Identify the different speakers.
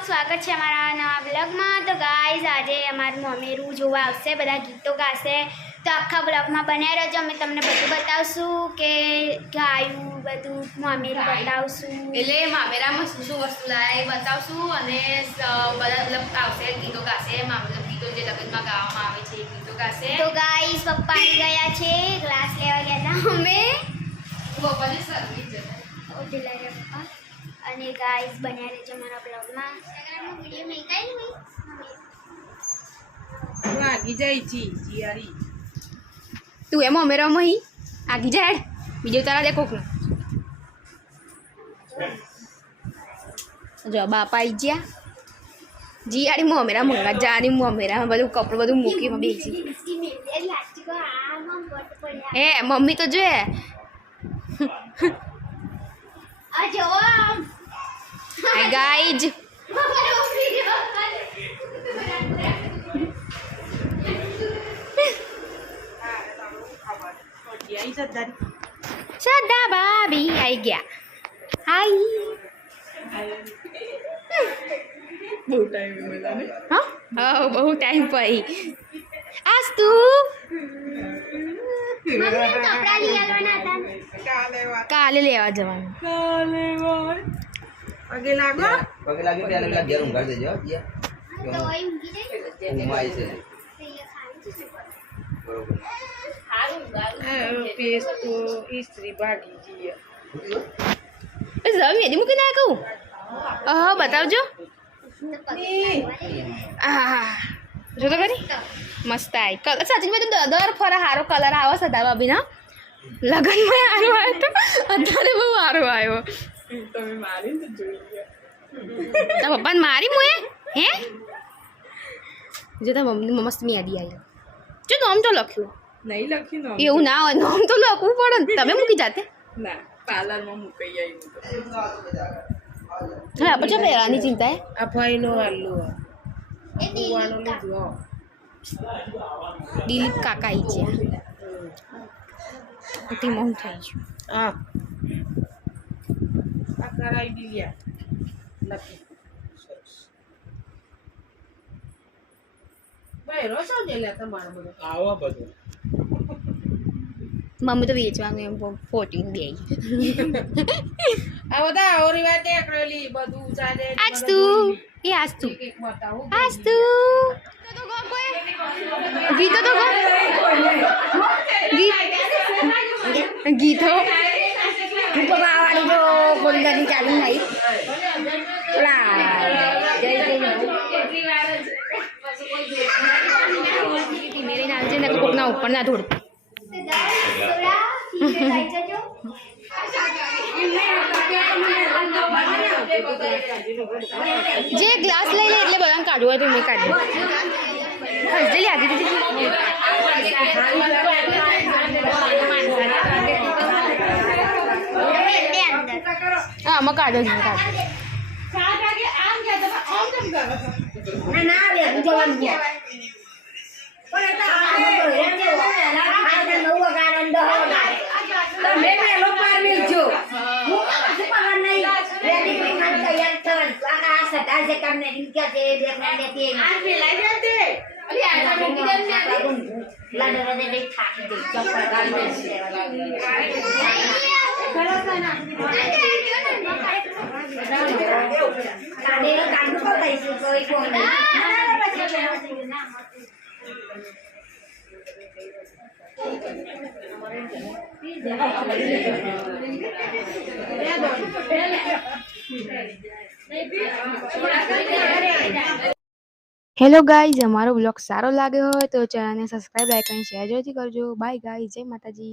Speaker 1: સ્વાગત છે અમારા નવા બ્લોગમાં તો ગાઈઝ આજે અમારું મમેરું જોવા આવશે બધા ગીતો ગાશે. તો આખા બ્લોગમાં બન્યા રહેજો અમે તમને બધું બતાવશું કે ગાયું બધું મામેરું બતાવશું.
Speaker 2: એટલે મામેરામાં શું શું વસ્તુ લાય બતાવશું અને બધા મતલબ આવશે ગીતો ગાશે મા- મતલબ ગીતો જે લગ્નમાં ગાવામાં આવે છે ગીતો ગાશે.
Speaker 1: તો ગાઈસ પપ્પા આવી ગયા છે. ગ્લાસ લેવા ગયા હતા અમે.
Speaker 2: પપ્પાની સર્વિસ જશે
Speaker 1: ઓઢેલા પપ્પા. અને ગાઈસ બન્યા રહેજો મારા બ્લોગમાં. ઇન્સ્ટાગ્રામમાં વીડિયો મેકાઈ હોય
Speaker 3: આગી જાય જી જીયારી
Speaker 2: તું એમ અમે હી. આગી જાય બીજો તારા દે કોકનો જો બાપા આવી ગયા. જી આડી મોમેરા મંગા જાની મોમેરા બધું કપડું બધું મૂકી બેસી હે મમ્મી તો. હાય ગાઈજ સદા ભાભી આઈ ગયા. હાય.
Speaker 3: બહુ ટાઈમ મળ્યા
Speaker 2: હા? હા બહુ ટાઈમ પછી આજ તું.
Speaker 3: કાલે
Speaker 2: લેવા જવાનું.
Speaker 3: કાલે પગે લાગો.
Speaker 4: પગે લાગી ત્યારે પેલા ઘેર ઊંઘાડી દેજો છે. બરોબર.
Speaker 2: મૂકી નાખું હા બતાવજો. જો તો કરી મસ્ત આવી કલર સાચી મેં તો દર ફરા સારો કલર આવે સદા ભાભીના લગ્નમાં સારો આવ્યો તો અત્યારે બહુ સારો આવ્યો. તારા પપ્પાને મારી મુએ? હે? જો તારા મમ્મી મસ્ત યાદી આવી જો નામ તો લખ્યું.
Speaker 3: નહીં લખ્યું ને
Speaker 2: એવું ના હોય નામ તો લખવું પડે ને. તમે મૂકી જાતે.
Speaker 3: ના પાર્લરમાં મૂકી આવ્યું તો.
Speaker 2: હા પછી પહેરાની ચિંતા હે
Speaker 3: આ ભાઈનો હાલો
Speaker 1: એ દિલ્હી
Speaker 3: કુવાનો લીધો
Speaker 2: દિલીપ કાકા ઈ છે ઉઠી મોં થઈ ગયું
Speaker 3: આ આ કરાવી દીધા લખી સરસ ભાઈ રોસો ને લે તમારે બધું
Speaker 4: આવો બધું
Speaker 2: Mummy તો વેચવાનું એમ ફોર્ટીન દે
Speaker 3: આ બધા આવરી વાત એકરેલી બધું ચાલે
Speaker 2: આજ તું એ આજ તું
Speaker 3: એક બતાવું
Speaker 2: આજ તું ગીતો તો ગો ગીત ગીતો
Speaker 1: વાળી જો ગોલ્ડન ચાલુ નહીં
Speaker 2: મેરે નામ છે ને કોકના ઉપર ના ધોડ જે ગ્લાસ લઈ લે એટલે બધાને કાઢવું હોય તો મેં કાઢ્યું હસદેલી આગી દીધી હા, આમાં કાઢો જ કાઢો.
Speaker 5: તમે સટા જે કામ ને રીંક્યા છે બે ને તે આ પેલા જ તે અલી આ તો મૂકી દે ને લાડો દે દે થાકી દે ચપ્પલ કાઢી કાઢે કાઢું તો કઈશું કોઈ કોણ
Speaker 2: હેલો ગાઈઝ, અમારો બ્લોગ સારો લાગ્યો હોય તો ચેનલને સબસ્ક્રાઈબ લાઈક અને શેર જરૂરથી કરજો. બાય ગાઈઝ, જય માતાજી.